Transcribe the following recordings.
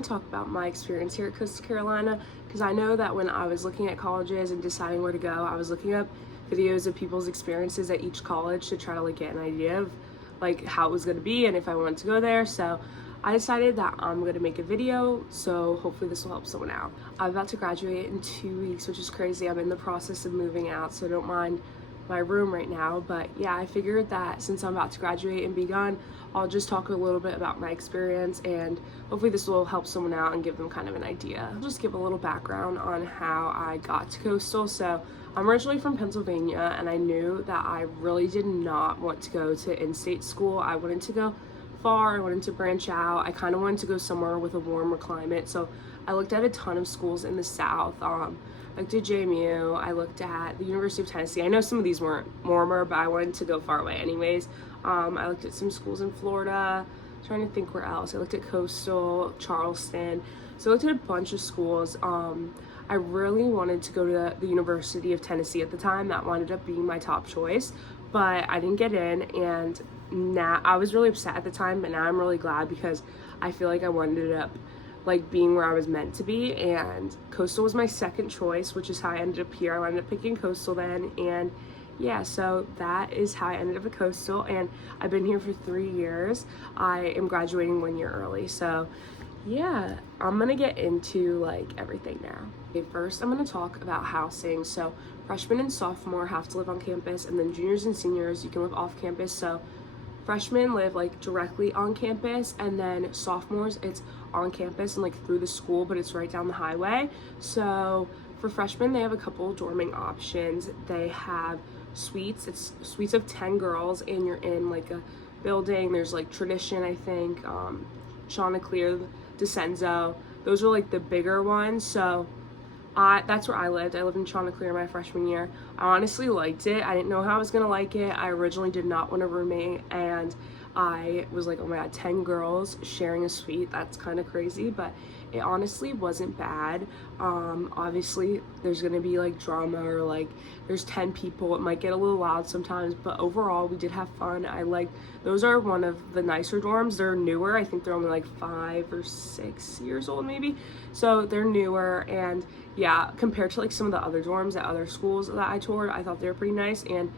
want to talk about my experience here at Coastal Carolina, because I know that when I was looking at colleges and deciding where to go, I was looking up videos of people's experiences at each college to try to like get an idea of like how it was going to be and if I wanted to go there. So I decided that I'm going to make a video, so hopefully this will help someone out. I'm about to graduate in 2 weeks, which is crazy. I'm in the process of moving out, so don't mind my room right now. But yeah, I figured that since I'm about to graduate and be gone, I'll just talk a little bit about my experience, and hopefully this will help someone out and give them kind of an idea. I'll just give a little background on how I got to Coastal. So I'm originally from Pennsylvania, and I knew that I really did not want to go to in-state school. I wanted to go far. I wanted to branch out. I kind of wanted to go somewhere with a warmer climate. So I looked at a ton of schools in the South. I looked at JMU. I looked at the University of Tennessee. I know some of these weren't warmer, but I wanted to go far away anyways. I looked at some schools in Florida. Trying to think where else. I looked at Coastal, Charleston. So I looked at a bunch of schools. I really wanted to go to the University of Tennessee at the time. That wound up being my top choice, but I didn't get in, and now I was really upset at the time, but now I'm really glad because I feel like I ended up like being where I was meant to be, and Coastal was my second choice, which is how I ended up here. I ended up picking Coastal then, and yeah, so that is how I ended up at Coastal, and I've been here for 3 years. I am graduating 1 year early, so yeah, I'm gonna get into like everything now. Okay, first I'm gonna talk about housing. So freshmen and sophomore have to live on campus, and then juniors and seniors you can live off campus. So freshmen live like directly on campus, and then sophomores it's on campus and like through the school, but it's right down the highway. So for freshmen they have a couple dorming options. They have suites. It's suites of 10 girls, and you're in like a building. There's like Tradition, I think, Chanticleer, DeCenzo. Those are like the bigger ones. So that's where I lived. I lived in Chanticleer my freshman year. I honestly liked it. I didn't know how I was gonna like it. I originally did not want a roommate, and I was like, oh my god, 10 girls sharing a suite, that's kind of crazy, but it honestly wasn't bad. Obviously there's gonna be like drama, or like there's 10 people, it might get a little loud sometimes, but overall we did have fun. Those are one of the nicer dorms. They're newer. I think they're only like 5 or 6 years old maybe, so they're newer. And yeah, compared to like some of the other dorms at other schools that I toured, I thought they were pretty nice, and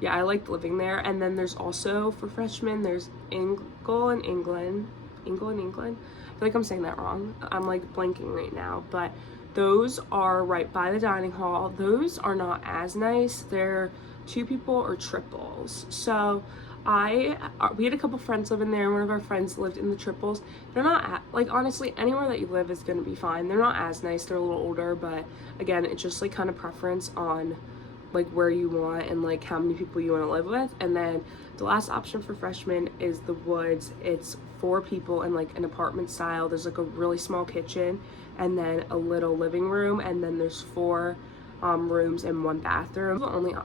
yeah, I liked living there. And then there's also, for freshmen, there's Ingle in England. I feel like I'm saying that wrong. I'm like blanking right now, but those are right by the dining hall. Those are not as nice. They're 2 people or triples. So we had a couple friends living there. One of our friends lived in the triples. They're not like, honestly, anywhere that you live is going to be fine. They're not as nice. They're a little older, but again, it's just like kind of preference on like where you want and like how many people you want to live with. And then the last option for freshmen is the Woods. It's 4 people in like an apartment style. There's like a really small kitchen and then a little living room, and then there's 4 rooms and 1 bathroom.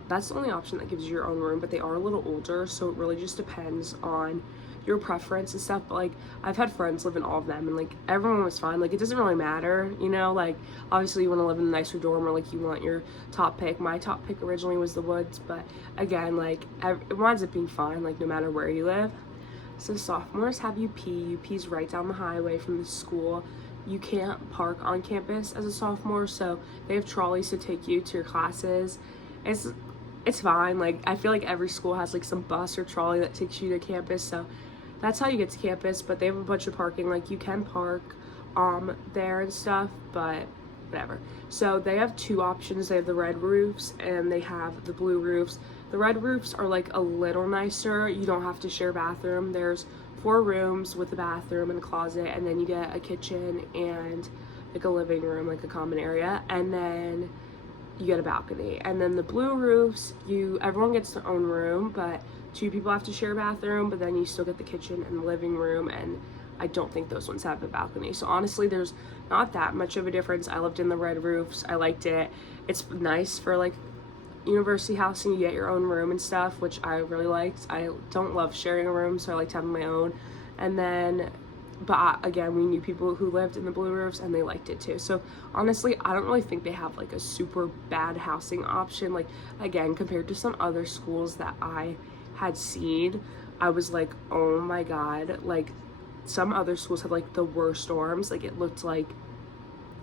That's the only option that gives you your own room, but they are a little older, so it really just depends on your preference and stuff. But like I've had friends live in all of them, and like everyone was fine. Like it doesn't really matter, you know, like obviously you want to live in a nicer dorm, or like you want your top pick. My top pick originally was the Woods, but again, like it winds up being fine, like no matter where you live. So sophomores have UP's right down the highway from the school. You can't park on campus as a sophomore, so they have trolleys to take you to your classes. It's fine. Like I feel like every school has like some bus or trolley that takes you to campus, so that's how you get to campus. But they have a bunch of parking, like you can park there and stuff, but whatever. So they have 2 options. They have the red roofs and they have the blue roofs. The red roofs are like a little nicer. You don't have to share a bathroom. There's 4 rooms with a bathroom and a closet, and then you get a kitchen and like a living room, like a common area, and then you get a balcony. And then the blue roofs, everyone gets their own room, but 2 people have to share a bathroom, but then you still get the kitchen and the living room, and I don't think those ones have a balcony. So honestly, there's not that much of a difference. I lived in the red roofs. I liked it. It's nice for like university housing. You get your own room and stuff, which I really liked. I don't love sharing a room, so I liked having my own. And then but again, we knew people who lived in the blue roofs and they liked it too. So honestly, I don't really think they have like a super bad housing option. Like again, compared to some other schools that I had seen, I was like, oh my god, like some other schools had like the worst dorms. Like it looked like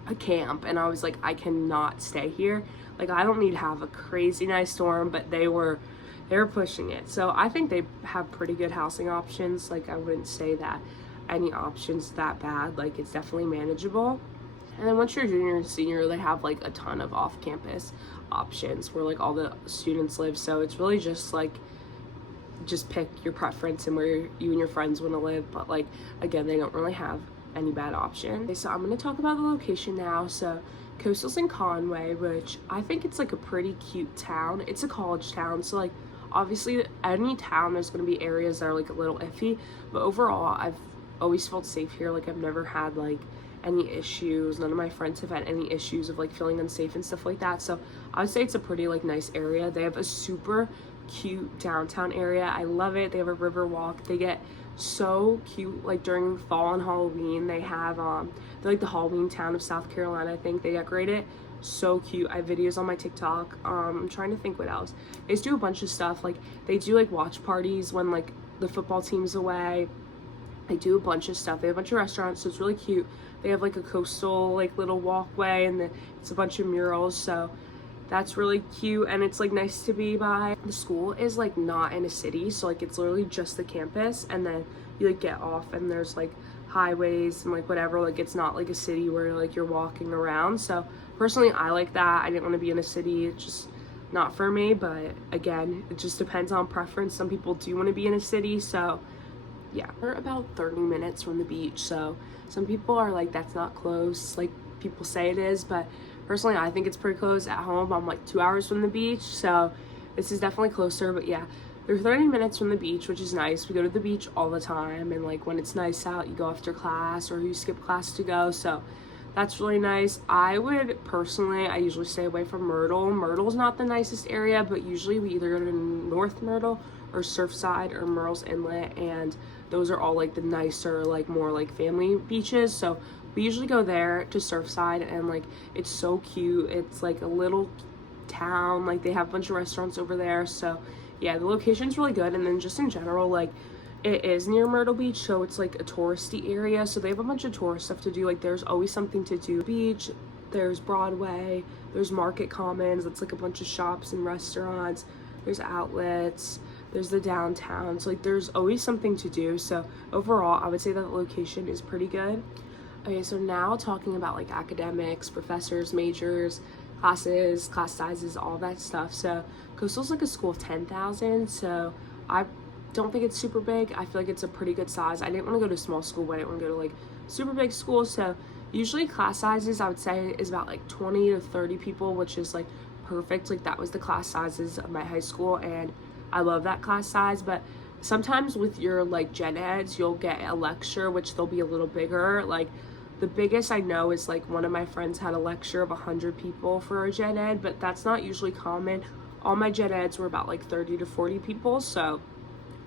a camp, and I was like, I cannot stay here. Like I don't need to have a crazy nice dorm, but they were pushing it. So I think they have pretty good housing options. Like I wouldn't say that any option's that bad. Like it's definitely manageable. And then once you're junior and senior, they have like a ton of off-campus options where like all the students live. So it's really just like, just pick your preference and where you and your friends want to live. But like, again, they don't really have any bad option. Okay, so I'm going to talk about the location now. So Coastal's in Conway, which I think it's like a pretty cute town. It's a college town, so like obviously any town there's going to be areas that are like a little iffy, but overall I've always felt safe here. Like I've never had like any issues. None of my friends have had any issues of like feeling unsafe and stuff like that. So I would say it's a pretty like nice area. They have a super cute downtown area. I love it. They have a river walk. They get so cute like during fall and Halloween. They have they're like the Halloween town of South Carolina. I think they decorate it so cute. I have videos on my TikTok. I'm trying to think what else. They just do a bunch of stuff. Like they do like watch parties when like the football team's away. They do a bunch of stuff. They have a bunch of restaurants, so it's really cute. They have like a coastal like little walkway, and then it's a bunch of murals, so that's really cute. And it's like nice to be by. The school is like not in a city, so like it's literally just the campus, and then you like get off and there's like highways and like whatever. Like it's not like a city where like you're walking around. So personally I like that. I didn't want to be in a city. It's just not for me, but again, it just depends on preference. Some people do want to be in a city, so yeah. We're about 30 minutes from the beach, so some people are like, that's not close, like people say it is, but personally I think it's pretty close. At home I'm like 2 hours from the beach, so this is definitely closer. But yeah, they're 30 minutes from the beach, which is nice. We go to the beach all the time, and like when it's nice out you go after class or you skip class to go, so that's really nice. I would personally, I usually stay away from Myrtle. Myrtle's not the nicest area, but usually we either go to North Myrtle or Surfside or Murrells Inlet, and those are all like the nicer, like more like family beaches. So we usually go there to Surfside, and like it's so cute. It's like a little town, like they have a bunch of restaurants over there. So yeah, the location's really good. And then just in general, like it is near Myrtle Beach, so it's like a touristy area, so they have a bunch of tourist stuff to do. Like there's always something to do. Beach, there's Broadway, there's Market Commons, that's like a bunch of shops and restaurants, there's outlets, there's the downtown, so like there's always something to do. So overall I would say that the location is pretty good. Okay, so now talking about like academics, professors, majors, classes, class sizes, all that stuff. So Coastal's like a school of 10,000, so I don't think it's super big. I feel like it's a pretty good size. I didn't want to go to a small school, but I didn't want to go to like super big school. So usually class sizes I would say is about like 20 to 30 people, which is like perfect. Like that was the class sizes of my high school, and I love that class size. But sometimes with your like gen eds, you'll get a lecture which they'll be a little bigger. Like the biggest I know is like one of my friends had a lecture of 100 people for a gen ed, but that's not usually common. All my gen eds were about like 30 to 40 people, so,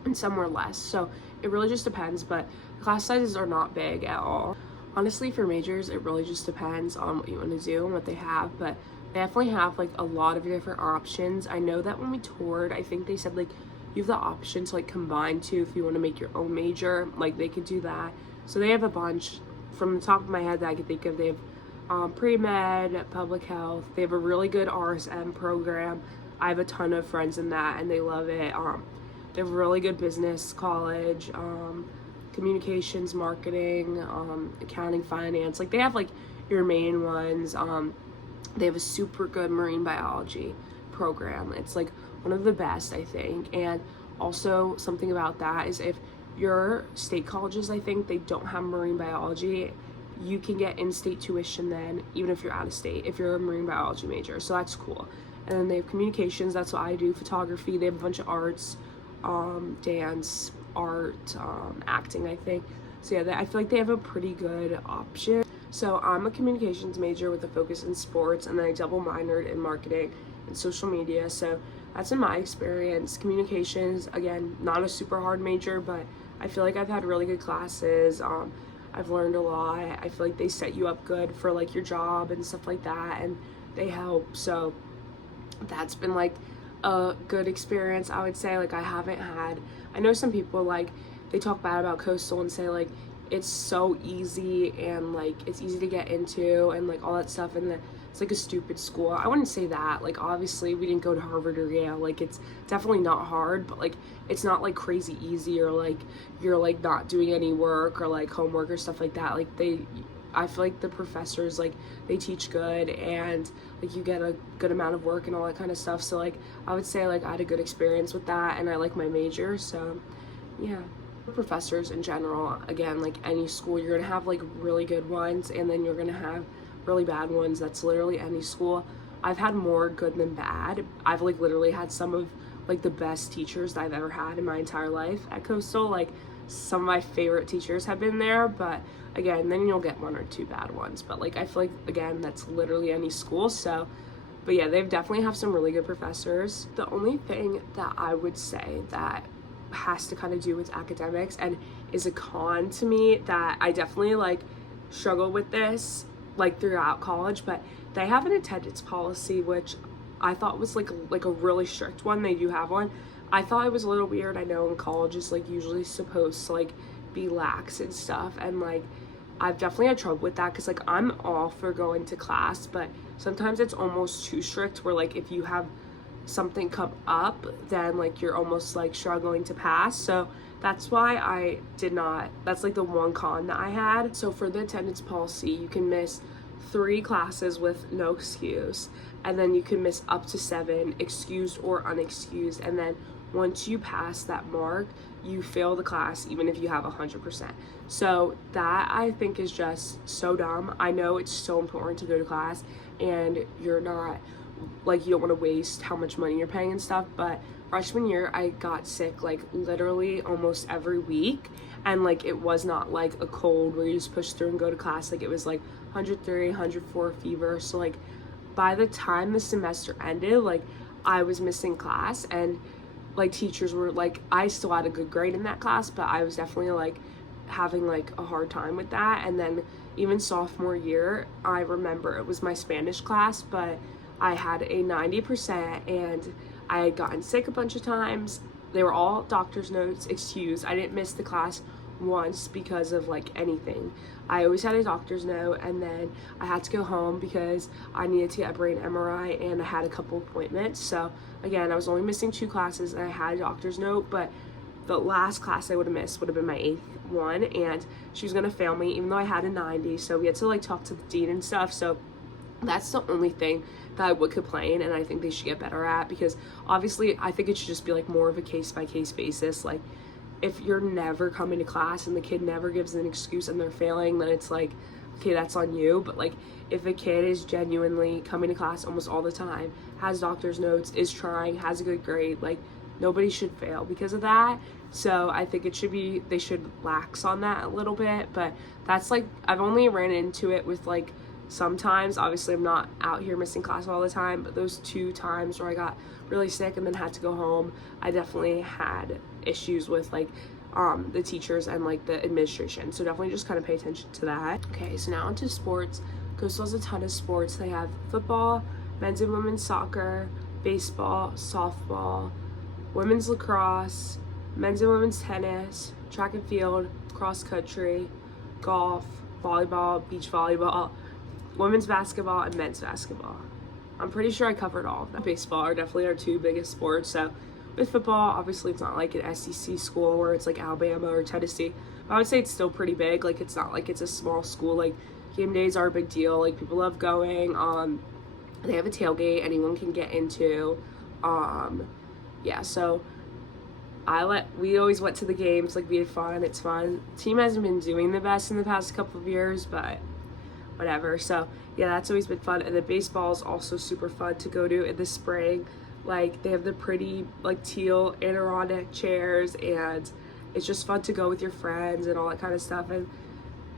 and some were less, so it really just depends. But class sizes are not big at all. Honestly, for majors it really just depends on what you want to do and what they have, but they definitely have like a lot of different options. I know that when we toured, I think they said like you have the option to like combine two if you want to make your own major, like they could do that. So they have a bunch. From the top of my head that I could think of, they have pre-med, public health. They have a really good RSM program. I have a ton of friends in that and they love it. They have a really good business college, communications, marketing, accounting, finance. Like they have like your main ones. They have a super good marine biology program. It's like one of the best, I think. And also something about that is if your state colleges, I think they don't have marine biology, you can get in-state tuition then, even if you're out of state, if you're a marine biology major, so that's cool. And then they have communications, that's what I do, photography. They have a bunch of arts, dance, art, acting, I think. So yeah, I feel like they have a pretty good option. So I'm a communications major with a focus in sports, and then I double minored in marketing and social media. So that's in my experience. Communications, again, not a super hard major, but I feel like I've had really good classes. I've learned a lot. I feel like they set you up good for like your job and stuff like that, and they help. So that's been like a good experience, I would say. Like I know some people like they talk bad about Coastal and say like it's so easy, and like it's easy to get into and like all that stuff, and it's like a stupid school. I wouldn't say that. Like obviously we didn't go to Harvard or Yale. Like it's definitely not hard, but like it's not like crazy easy, or like you're like not doing any work or like homework or stuff like that. Like I feel like the professors, like they teach good, and like you get a good amount of work and all that kind of stuff. So like I would say like I had a good experience with that, and I like my major. So yeah. Professors in general, again, like any school, you're gonna have like really good ones, and then you're gonna have really bad ones. That's literally any school. I've had more good than bad. I've like literally had some of like the best teachers that I've ever had in my entire life at Coastal. Like some of my favorite teachers have been there, but again, then you'll get one or two bad ones. But like I feel like, again, that's literally any school. So but yeah, they've definitely have some really good professors. The only thing that I would say that has to kind of do with academics and is a con to me, that I definitely like struggle with this like throughout college, but they have an attendance policy, which I thought was like a really strict one. They do have one. I thought it was a little weird. I know in college is like usually supposed to like be lax and stuff, and like I've definitely had trouble with that, because like I'm all for going to class, but sometimes it's almost too strict, where like if you have something come up, then like you're almost like struggling to pass. So that's why I did not, that's like the one con that I had. So for the attendance policy, you can miss 3 classes with no excuse, and then you can miss up to 7 excused or unexcused, and then once you pass that mark, you fail the class even if you have 100%. So that I think is just so dumb. I know it's so important to go to class, and you're not like, you don't want to waste how much money you're paying and stuff, but freshman year I got sick like literally almost every week, and like it was not like a cold where you just push through and go to class. Like it was like 103, 104 fever. So like by the time the semester ended, like I was missing class, and like teachers were like, I still had a good grade in that class, but I was definitely like having like a hard time with that. And then even sophomore year, I remember it was my Spanish class, but I had a 90%, and I had gotten sick a bunch of times. They were all doctor's notes, excused. I didn't miss the class once because of like anything. I always had a doctor's note, and then I had to go home because I needed to get a brain MRI, and I had a couple appointments. So again, I was only missing 2 classes, and I had a doctor's note, but the last class I would have missed would have been my 8th one, and she was gonna fail me even though I had a 90. So we had to like talk to the dean and stuff. So that's the only thing that I would complain, and I think they should get better at, because obviously I think it should just be like more of a case-by-case basis. Like if you're never coming to class and the kid never gives an excuse and they're failing, then it's like, okay, that's on you. But like if a kid is genuinely coming to class almost all the time, has doctor's notes, is trying, has a good grade, like nobody should fail because of that. So I think it should be, they should lax on that a little bit. But that's like, I've only ran into it with like sometimes, obviously I'm not out here missing class all the time, but those 2 times where I got really sick and then had to go home, I definitely had issues with like the teachers and like the administration. So definitely just kind of pay attention to that. Okay, so now onto sports. Coastal has a ton of sports. They have football, men's and women's soccer, baseball, softball, women's lacrosse, men's and women's tennis, track and field, cross country, golf, volleyball, beach volleyball, women's basketball, and men's basketball. I'm pretty sure I covered all of them. Baseball are definitely our 2 biggest sports. So with football, obviously it's not like an SEC school where it's like Alabama or Tennessee, but I would say it's still pretty big. Like it's not like it's a small school. Like game days are a big deal. Like people love going. They have a tailgate anyone can get into. Yeah, so we always went to the games. Like we had fun. It's fun. Team hasn't been doing the best in the past couple of years, but whatever. So yeah, that's always been fun. And the baseball is also super fun to go to in the spring. Like they have the pretty like teal Adirondack chairs, and it's just fun to go with your friends and all that kind of stuff, and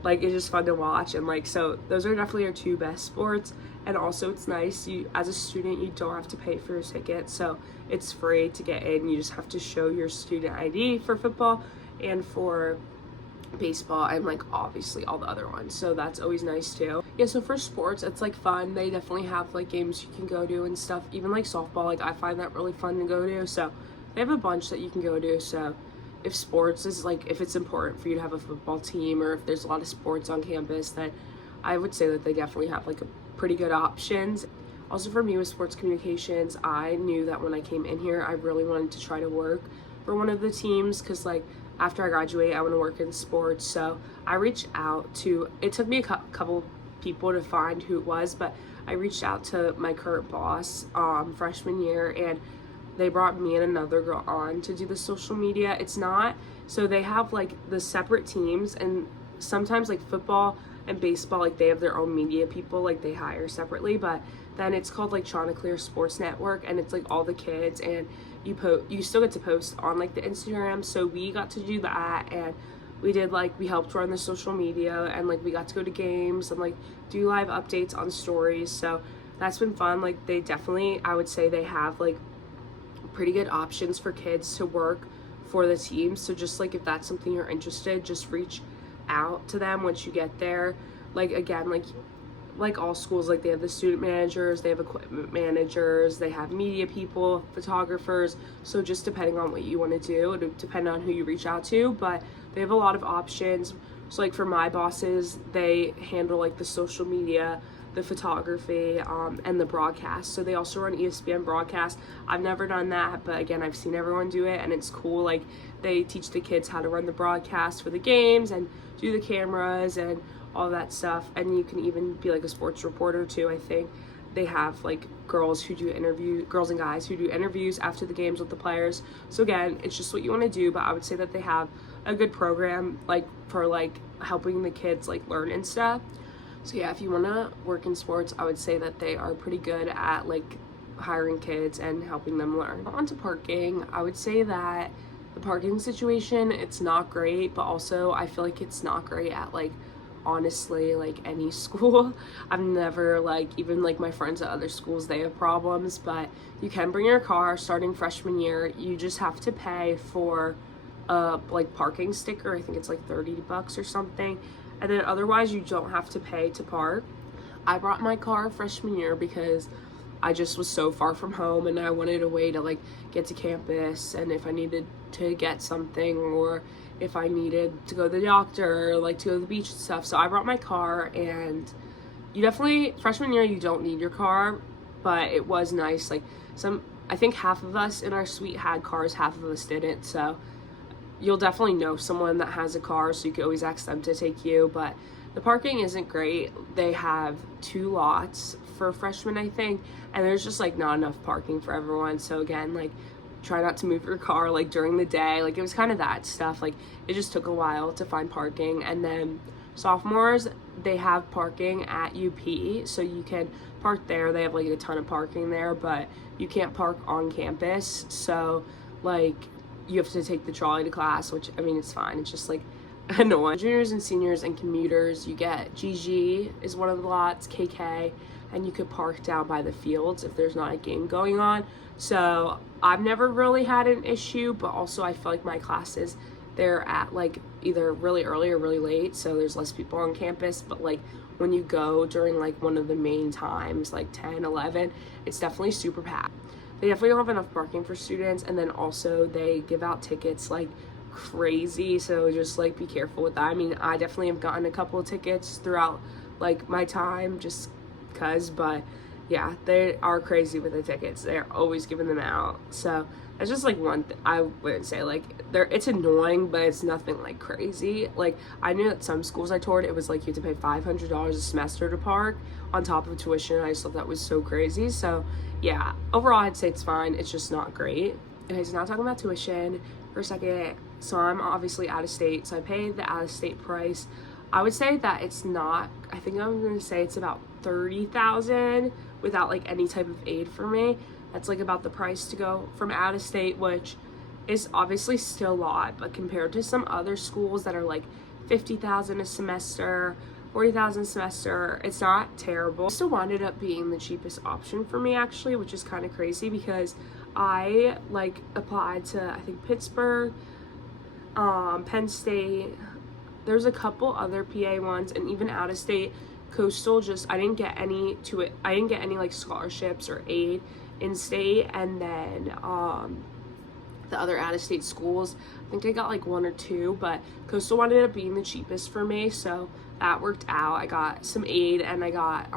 like it's just fun to watch. And like, so those are definitely our 2 best sports. And also it's nice, you as a student, you don't have to pay for your ticket, so it's free to get in. You just have to show your student ID for football and for baseball, and like obviously all the other ones, so that's always nice too. Yeah, so for sports, it's like fun. They definitely have like games you can go to and stuff. Even like softball, like I find that really fun to go to, so they have a bunch that you can go to. So if sports is like, if it's important for you to have a football team, or if there's a lot of sports on campus, then I would say that they definitely have like a pretty good options. Also for me with sports communications, I knew that when I came in here, I really wanted to try to work for one of the teams, because like after I graduate, I want to work in sports. So I reached out to, it took me a couple people to find who it was, but I reached out to my current boss freshman year, and they brought me and another girl on to do the social media. It's not, so they have like the separate teams, and sometimes like football and baseball, like they have their own media people, like they hire separately, but then it's called like Chanticleer Sports Network, and it's like all the kids, and you still get to post on like the Instagram. So we got to do that, and we did like, we helped run the social media, and like we got to go to games and like do live updates on stories. So that's been fun. Like they definitely, I would say they have like pretty good options for kids to work for the team. So just like if that's something you're interested, just reach out to them once you get there. Like again, like all schools, like they have the student managers, they have equipment managers, they have media people, photographers. So just depending on what you want to do, it'll depend on who you reach out to, but they have a lot of options. So like for my bosses, they handle like the social media, the photography, and the broadcast. So they also run ESPN broadcast. I've never done that, but again, I've seen everyone do it, and it's cool. Like they teach the kids how to run the broadcast for the games and do the cameras and all that stuff. And you can even be like a sports reporter too. I think they have like girls and guys who do interviews after the games with the players. So again, it's just what you want to do, but I would say that they have a good program like for like helping the kids like learn and stuff. So yeah, if you want to work in sports, I would say that they are pretty good at like hiring kids and helping them learn. On to parking, I would say that the parking situation, it's not great, but also I feel like it's not great at like honestly like any school. I've never like, even like my friends at other schools, they have problems, but you can bring your car starting freshman year. You just have to pay for a like parking sticker. I think it's like $30 or something, and then otherwise you don't have to pay to park. I brought my car freshman year because I just was so far from home, and I wanted a way to like get to campus, and if I needed to get something, or if I needed to go to the doctor, or like to go to the beach and stuff. So I brought my car, and you definitely, freshman year, you don't need your car, but it was nice. Like I think half of us in our suite had cars, half of us didn't. So you'll definitely know someone that has a car, so you could always ask them to take you. But the parking isn't great. They have 2 lots for freshmen, I think, and there's just like not enough parking for everyone. So again, like try not to move your car like during the day. Like it was kind of that stuff. Like it just took a while to find parking. And then sophomores, they have parking at UP, so you can park there. They have like a ton of parking there, but you can't park on campus. So like you have to take the trolley to class, which I mean, it's fine. It's just like annoying. Juniors and seniors and commuters, you get GG is one of the lots, KK, and you could park down by the fields if there's not a game going on. So I've never really had an issue, but also I feel like my classes, they're at like either really early or really late, so there's less people on campus. But like when you go during like one of the main times, like 10, 11, it's definitely super packed. They definitely don't have enough parking for students, and then also they give out tickets like crazy, so just like be careful with that. I mean, I definitely have gotten a couple of tickets throughout like my time just cuz, but yeah, they are crazy with the tickets. They're always giving them out. So that's just like one I wouldn't say like it's annoying, but it's nothing like crazy. Like I knew that some schools I toured, it was like you had to pay $500 a semester to park on top of tuition. I just thought that was so crazy. So yeah, overall I'd say it's fine. It's just not great. Okay, so now talking about tuition for a second. So I'm obviously out of state, so I paid the out of state price. I would say that it's not, I think I'm gonna say it's about $30,000 without like any type of aid for me. That's like about the price to go from out of state, which is obviously still a lot, but compared to some other schools that are like $50,000 a semester, $40,000 a semester, it's not terrible. It still wound up being the cheapest option for me actually, which is kind of crazy because I like applied to, I think, Pittsburgh, Penn State. There's a couple other PA ones, and even out of state, Coastal. Just I didn't get any like scholarships or aid in state. And then the other out-of-state schools. I think I got like 1 or 2, but Coastal ended up being the cheapest for me, so that worked out. I got some aid and I got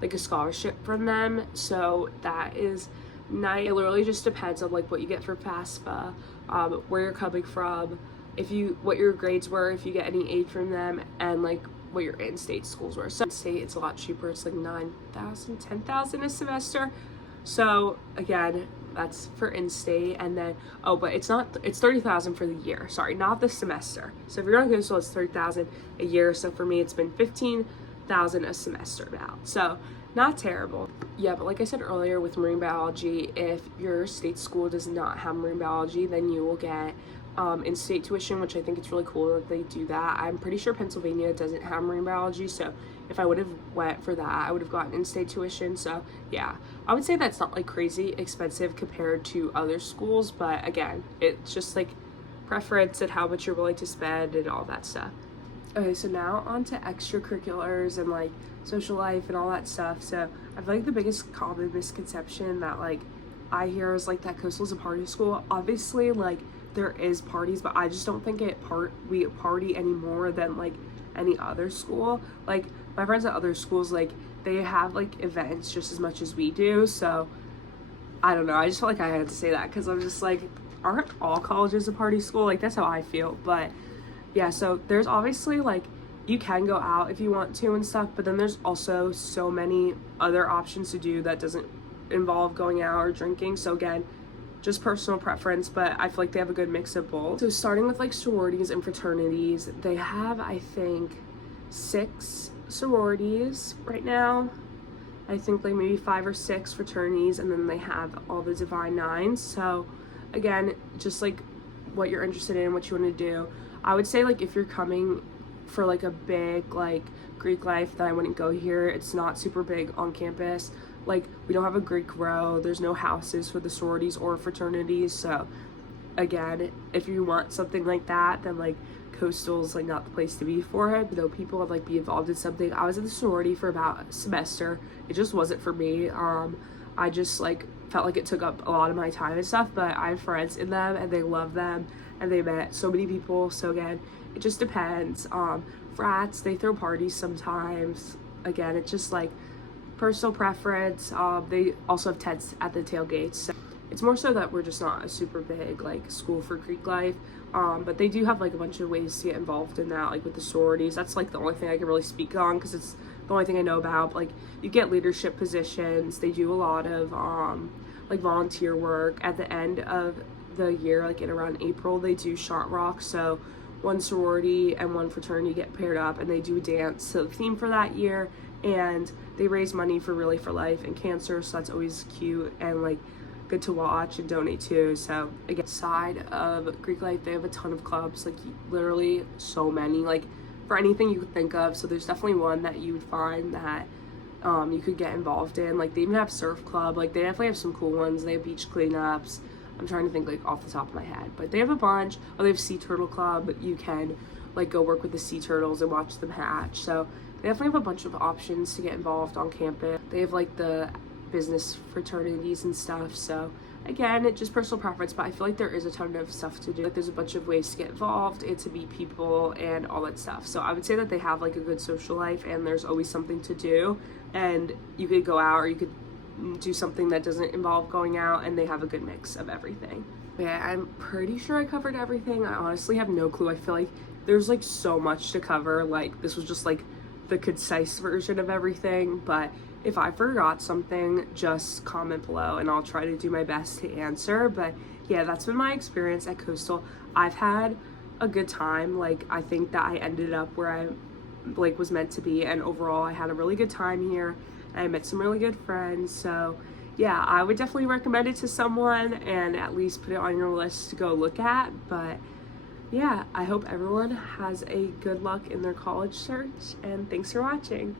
like a scholarship from them, so that is nice. It literally just depends on like what you get for FAFSA, where you're coming from, what your grades were, if you get any aid from them, and like what your in-state schools were. So in-state it's a lot cheaper. It's like $9,000, $10,000 a semester. So again, that's for in-state. And then but it's $30,000 for the year, sorry, not the semester. So if you're on Coastal, it's $30,000 a year. So for me, it's been $15,000 a semester now, so not terrible. Yeah, but like I said earlier, with marine biology, if your state school does not have marine biology, then you will get in-state tuition, which I think it's really cool that they do that. I'm pretty sure Pennsylvania doesn't have marine biology, so if I would have went for that, I would have gotten in-state tuition. So yeah, I would say that's not like crazy expensive compared to other schools, but again, it's just like preference and how much you're willing to spend and all that stuff. Okay, so now on to extracurriculars and like social life and all that stuff. So I feel like the biggest common misconception that like I hear is like that Coastal's a party school. Obviously, like there is parties, but I just don't think we party any more than like any other school. Like my friends at other schools, like they have like events just as much as we do. So I don't know, I just felt like I had to say that because I'm just like, aren't all colleges a party school? Like that's how I feel. But yeah, so there's obviously like you can go out if you want to and stuff, but then there's also so many other options to do that doesn't involve going out or drinking. So again, just personal preference, but I feel like they have a good mix of both. So starting with like sororities and fraternities, they have, I think, 6 sororities right now. I think like maybe 5 or 6 fraternities, and then they have all the Divine Nines. So again, just like what you're interested in, what you want to do. I would say like if you're coming for like a big like Greek life, then I wouldn't go here. It's not super big on campus. Like we don't have a Greek row, there's no houses for the sororities or fraternities. So again, if you want something like that, then like Coastal's like not the place to be for it. Though people would like be involved in something. I was in the sorority for about a semester. It just wasn't for me. I just like felt like it took up a lot of my time and stuff, but I have friends in them and they love them and they met so many people. So again, it just depends. Frats, they throw parties sometimes. Again, it's just like personal preference. They also have tents at the tailgates, so it's more so that we're just not a super big like school for Greek life, but they do have like a bunch of ways to get involved in that, like with the sororities. That's like the only thing I can really speak on because it's the only thing I know about. Like you get leadership positions. They do a lot of like volunteer work at the end of the year, like in around April. They do shot rock, so one sorority and one fraternity get paired up and they do a dance to the theme for that year, and they raise money for Really for Life and cancer, so that's always cute and like good to watch and donate to. So again, side of Greek life, they have a ton of clubs, like literally so many, like for anything you could think of. So there's definitely one that you would find that you could get involved in. Like they even have surf club, like they definitely have some cool ones. They have beach cleanups. I'm trying to think like off the top of my head, but they have a bunch. Oh, they have sea turtle club. You can like go work with the sea turtles and watch them hatch. So they definitely have a bunch of options to get involved on campus. They have like the business fraternities and stuff. So again, it's just personal preference, but I feel like there is a ton of stuff to do. Like there's a bunch of ways to get involved and to meet people and all that stuff. So I would say that they have like a good social life and there's always something to do, and you could go out or you could do something that doesn't involve going out, and they have a good mix of everything. Yeah, I'm pretty sure I covered everything. I honestly have no clue. I feel like there's like so much to cover. Like this was just like the concise version of everything, but if I forgot something, just comment below and I'll try to do my best to answer. But yeah, that's been my experience at Coastal. I've had a good time. Like I think that I ended up where I like was meant to be, and overall I had a really good time here. I met some really good friends. So yeah, I would definitely recommend it to someone and at least put it on your list to go look at. But yeah, I hope everyone has a good luck in their college search, and thanks for watching.